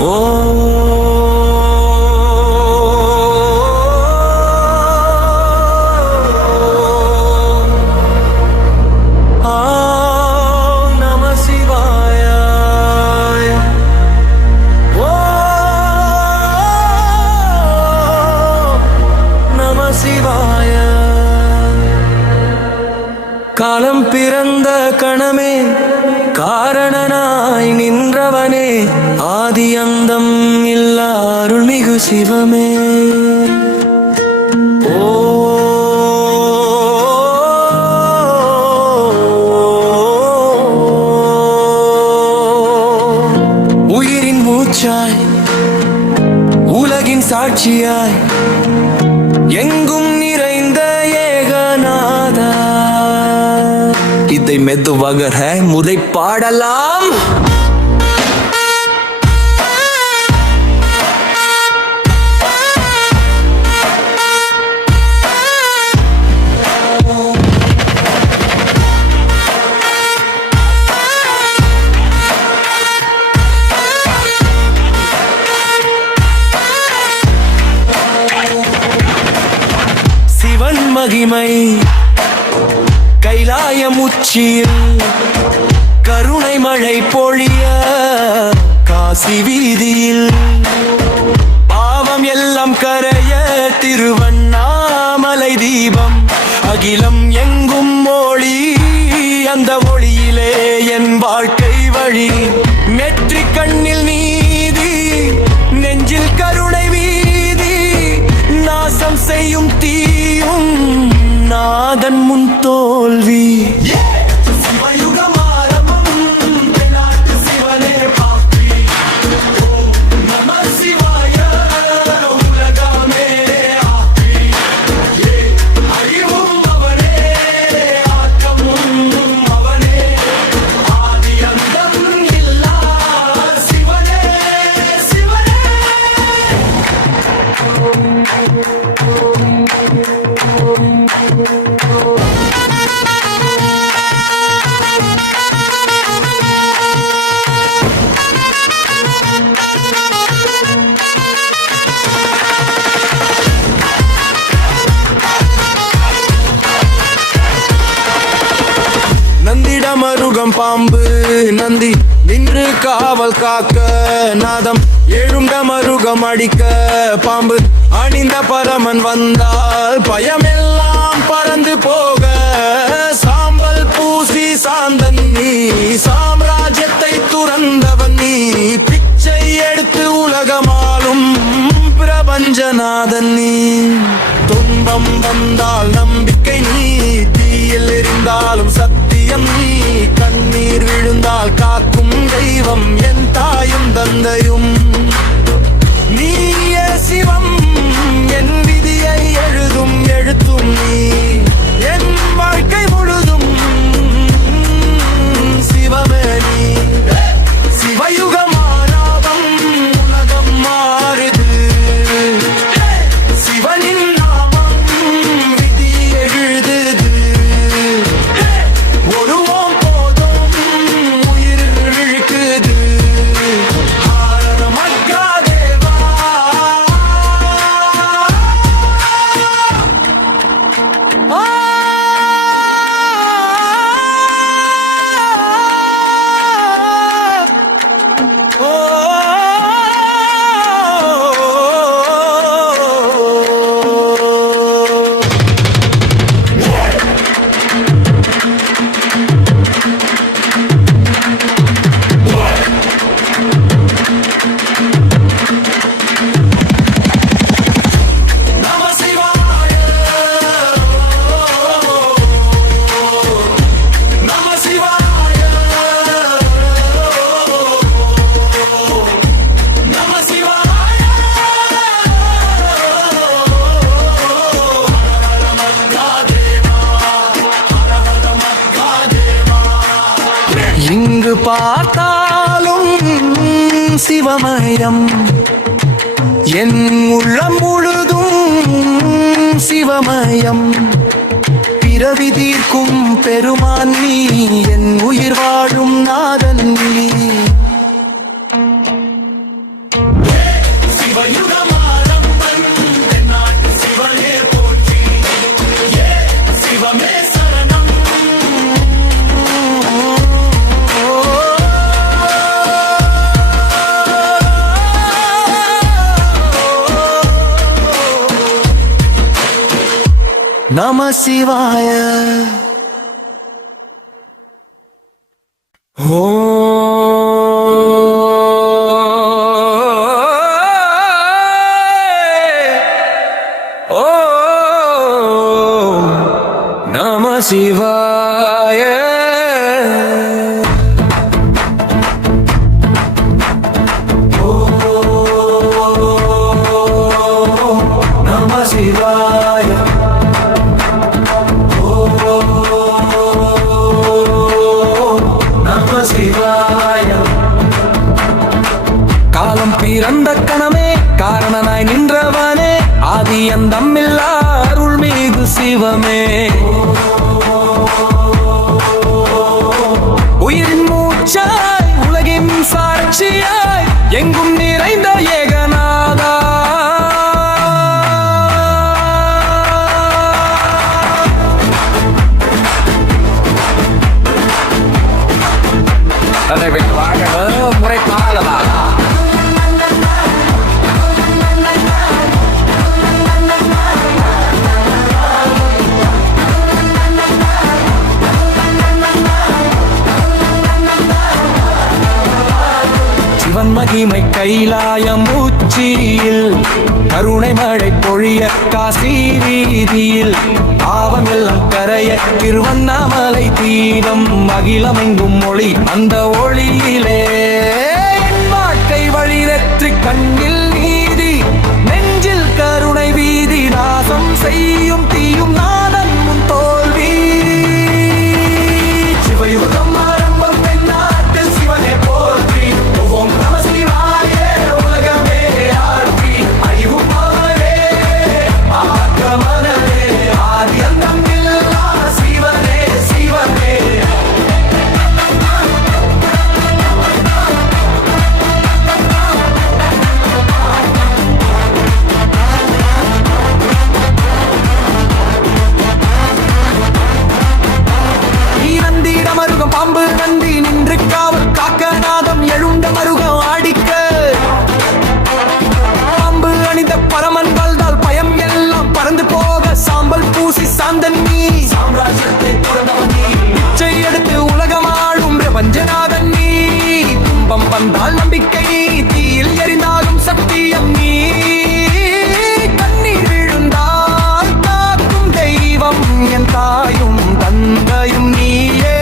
ஓ காலம் பிறந்த கணமே காரணனாய் நின்றவனே ஆதி அந்தம் இல்லா அருள்மிகு சிவமே. ஓ உயிரின் மூச்சாய் உலகின் சாட்சியாய் எங்கும் நிறைந்த ஏகநாதா. இதை மெதுவாக முறை பாடலாம். சிவன் மகிமை கைலாயம் உச்சியில் கருணை மழை பொழிய காசி வீதியில் பாவம் எல்லாம் கரைய திருவண்ணாமலை தீபம் அகிலம் எங்கும் ஒளி. அந்த ஒளியிலே என் வாழ்க்கை வழி. நெற்றி கண்ணில் நீதி நெஞ்சில் கருணை வீதி. நாசம் செய்யும் தீயும் நாதன் முன் தோல்வி. மருகம் பாம்பு நந்தி நின்று காவல் காக்க நாதம் எழுண்ட மருகம் அடிக்க பாம்பு அணிந்த பரமன் வந்தால் பயமெல்லாம் பறந்து போக. சாம்பல் பூசி சாந்தன் நீ சாம்ராஜ்யத்தை துறந்தவன் நீ. பிச்சை எடுத்து உலகமாலும் பிரபஞ்சநாதன் நீ. துன்பம் வந்தால் நம்பிக்கை நீ தீயில் எரிந்தாலும் சத்தியம் நீ. கண்ணீர் விழுந்தால் காக்கும் தெய்வம் என் தாயும் தந்தையும் நீயே சிவம். என் விதியை எழுதும் எழுத்தும் நீ. என் வாழ்க்கை முழுதும் சிவமே நீ. சிவயுகமானாவம் உலகம் மாறுது. சிவனின் நாமம் விதி எழுதுது. ஒருவோம் போதும் உயிர் இழுக்குது. ஹர மகாதேவா. எங்கு பார்த்தாலும் சிவமயம். என் உள்ளம் முழுதும் சிவமயம். பிறவி தீர்க்கும் பெருமான் நீ. என் உயிர் வாழும் நாதன் நீ. நம சிவாய. ஓ நம சிவாய. நம சிவாய. நம சிவாய. காலம் பிறந்த கணமே காரணனாய் நின்றவனே ஆதி அந்தமில்லா அருள்மிகு சிவமே. உயிரின் மூச்சாய் உலகின் சாட்சியாய் எங்கும் நிறைந்த ஏகநாதா. முறை காலதா சிவன் மகிமை கைலாயம் உச்சியில் கருணை மழை பொழிய காசி வீதியில் பாவமெல்லாம் கரைய திருவண்ணாமலை தீபம் அகிலமெங்கும் ஒளி அந்த ஒளியிலே வாழ்க்கை வழிநெற்றி கண்ணில் நீதி நெஞ்சில் கருணை வீதி நாசம் செய்யும் தீயும் நாதன் முன் தோல்வி. சிவயுகம் ஆரம்பம் தென்னாட்டில் சிவனே போற்றி. ஓம் நம சிவாய. உலகமே ஆர்த்தி அறிவும் அவரே ஆகமனே ஆதி அந்தம் இல்லா சிவனே சிவனே. மருகம் பாம்பு நந்தி நின்று காவல் காக்க நாதம் எழுந்த மருகம் ஆடிக்க பாம்பு அணிந்த பரமன் வாழ்ந்தால் பயம் எல்லாம் பறந்து போக சாம்பல் பூசி சாந்தன் நீ சாம்ராஜ்யத்தை துறந்தவன் நீ பிச்சை எடுத்து உலகமாளும் பிரபஞ்சநாதன் நீ துன்பம் வந்தால் நம்பிக்கை தீயில் எரிந்தாலும் சத்தியம் நீ கண்ணீர் விழுந்தால் காக்கும் தெய்வம் என் தாயும் தந்தையும் நீயே.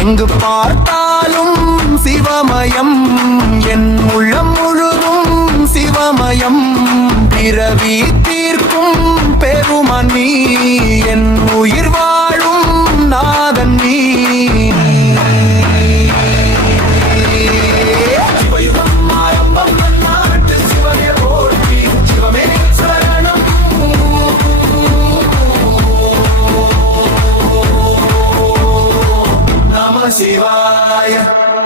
எங்கு பார்த்தாலும் சிவமயம் என் உள்ளம் முழுதும் சிவமயம். பிறவி தீர்க்கும் பெருமான் நீ என் உயிர் வாழும் நாதன் நீ. Shiva.